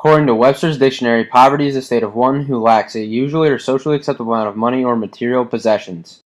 According to Webster's Dictionary, poverty is the state of one who lacks a usually or socially acceptable amount of money or material possessions.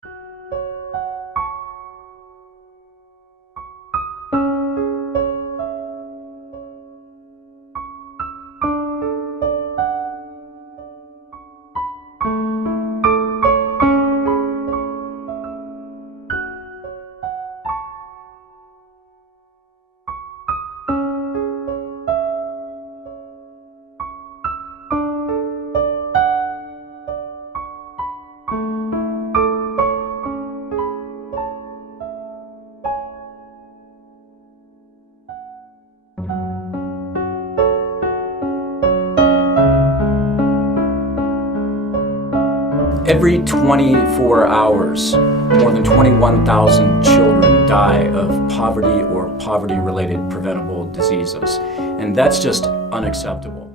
Every 24 hours, more than 21,000 children die of poverty or poverty-related preventable diseases, and that's just unacceptable.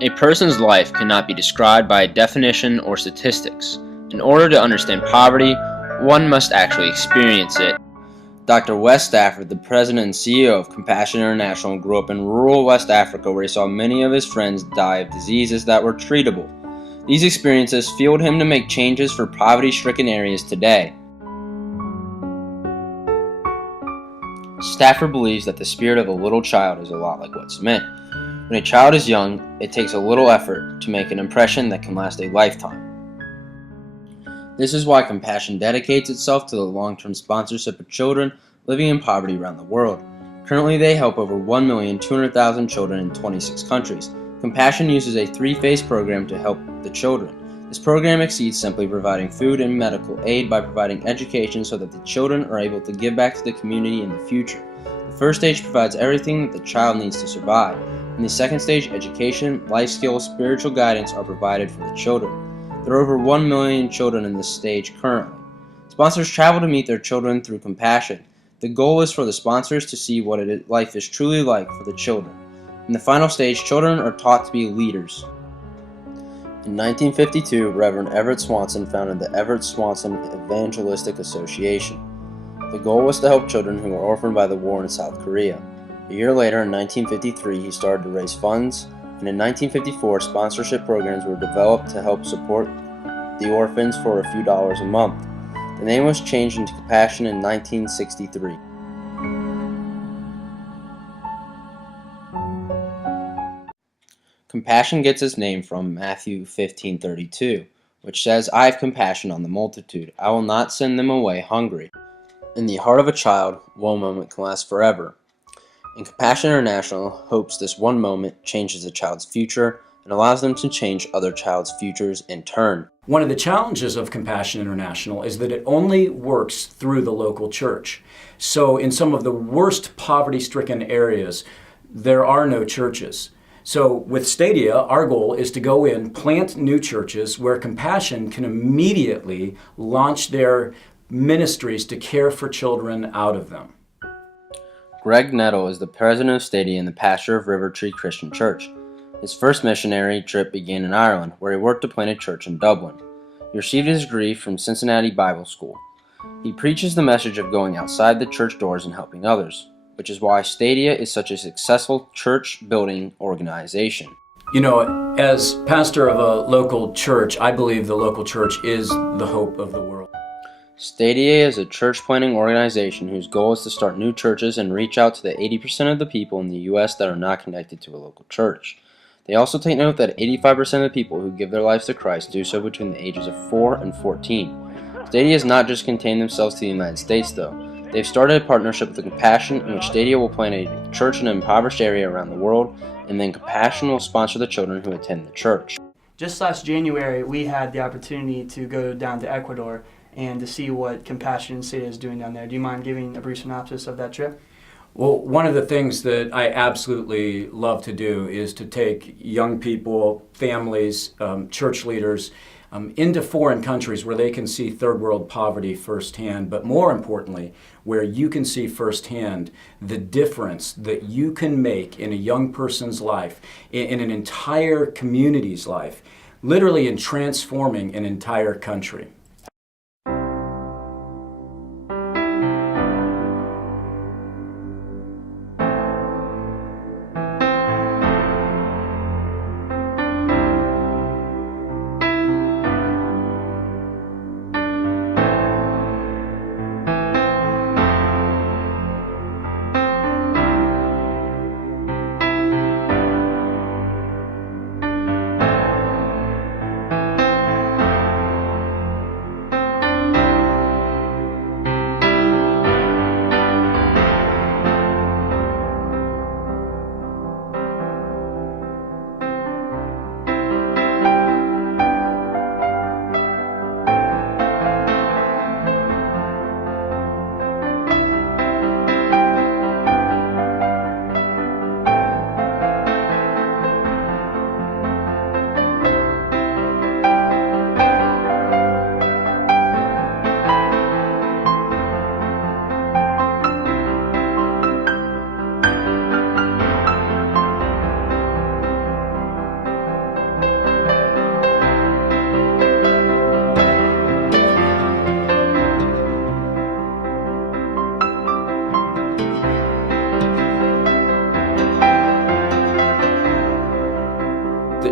A person's life cannot be described by a definition or statistics. In order to understand poverty, one must actually experience it. Dr. Wes Stafford, the president and CEO of Compassion International, grew up in rural West Africa where he saw many of his friends die of diseases that were treatable. These experiences fueled him to make changes for poverty-stricken areas today. Stafford believes that the spirit of a little child is a lot like what cement. When a child is young, it takes a little effort to make an impression that can last a lifetime. This is why Compassion dedicates itself to the long-term sponsorship of children living in poverty around the world. Currently, they help over 1,200,000 children in 26 countries. Compassion uses a three-phase program to help the children. This program exceeds simply providing food and medical aid by providing education so that the children are able to give back to the community in the future. The first stage provides everything that the child needs to survive. In the second stage, education, life skills, spiritual guidance are provided for the children. There are over 1 million children in this stage currently. Sponsors travel to meet their children through Compassion. The goal is for the sponsors to see what life is truly like for the children. In the final stage, children are taught to be leaders. In 1952, Reverend Everett Swanson founded the Everett Swanson Evangelistic Association. The goal was to help children who were orphaned by the war in South Korea. A year later, in 1953, he started to raise funds, and in 1954, sponsorship programs were developed to help support the orphans for a few dollars a month. The name was changed into Compassion in 1963. Compassion gets its name from Matthew 15:32, which says, "I have compassion on the multitude. I will not send them away hungry." In the heart of a child, one moment can last forever. And Compassion International hopes this one moment changes a child's future and allows them to change other child's futures in turn. One of the challenges of Compassion International is that it only works through the local church. So in some of the worst poverty-stricken areas, there are no churches. So with Stadia, our goal is to go in, plant new churches where Compassion can immediately launch their ministries to care for children out of them. Greg Nettle is the president of Stadia and the pastor of River Tree Christian Church. His first missionary trip began in Ireland, where he worked to plant a church in Dublin. He received his degree from Cincinnati Bible School. He preaches the message of going outside the church doors and helping others, which is why Stadia is such a successful church-building organization. You know, as pastor of a local church, I believe the local church is the hope of the world. Stadia is a church-planting organization whose goal is to start new churches and reach out to the 80% of the people in the U.S. that are not connected to a local church. They also take note that 85% of the people who give their lives to Christ do so between the ages of 4 and 14. Stadia has not just contained themselves to the United States, though. They've started a partnership with Compassion, in which Stadia will plant a church in an impoverished area around the world, and then Compassion will sponsor the children who attend the church. Just last January, we had the opportunity to go down to Ecuador and to see what Compassion in Stadia is doing down there. Do you mind giving a brief synopsis of that trip? Well, one of the things that I absolutely love to do is to take young people, families, church leaders into foreign countries where they can see third world poverty firsthand, but more importantly, where you can see firsthand the difference that you can make in a young person's life, in an entire community's life, literally in transforming an entire country.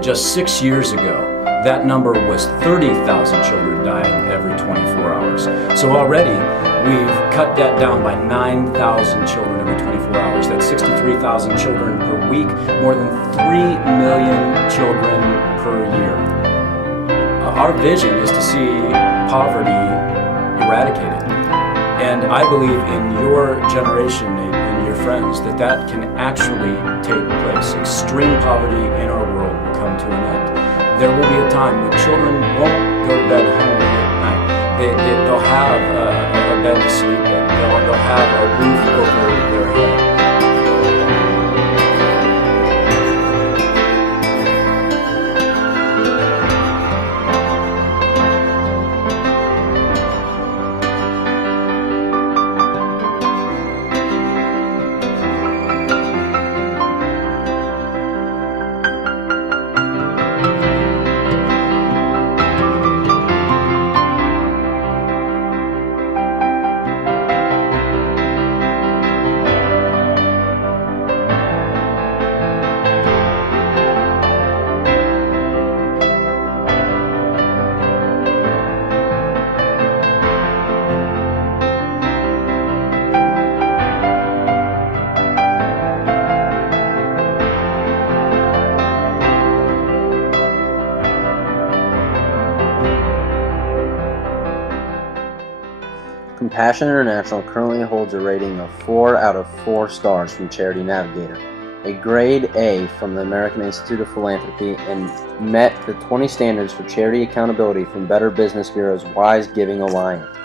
that just 6 years ago, that number was 30,000 children dying every 24 hours. So already, we've cut that down by 9,000 children every 24 hours. That's 63,000 children per week, more than 3 million children per year. Our vision is to see poverty eradicated. And I believe in your generation, Nate, and your friends, that can actually take place. Extreme poverty in our world will come to an end. There will be a time when children won't go to bed hungry at night. They'll have a bed to sleep in. They'll have a roof over their head. Compassion International currently holds a rating of 4 out of 4 stars from Charity Navigator, a grade A from the American Institute of Philanthropy, and met the 20 standards for charity accountability from Better Business Bureau's Wise Giving Alliance.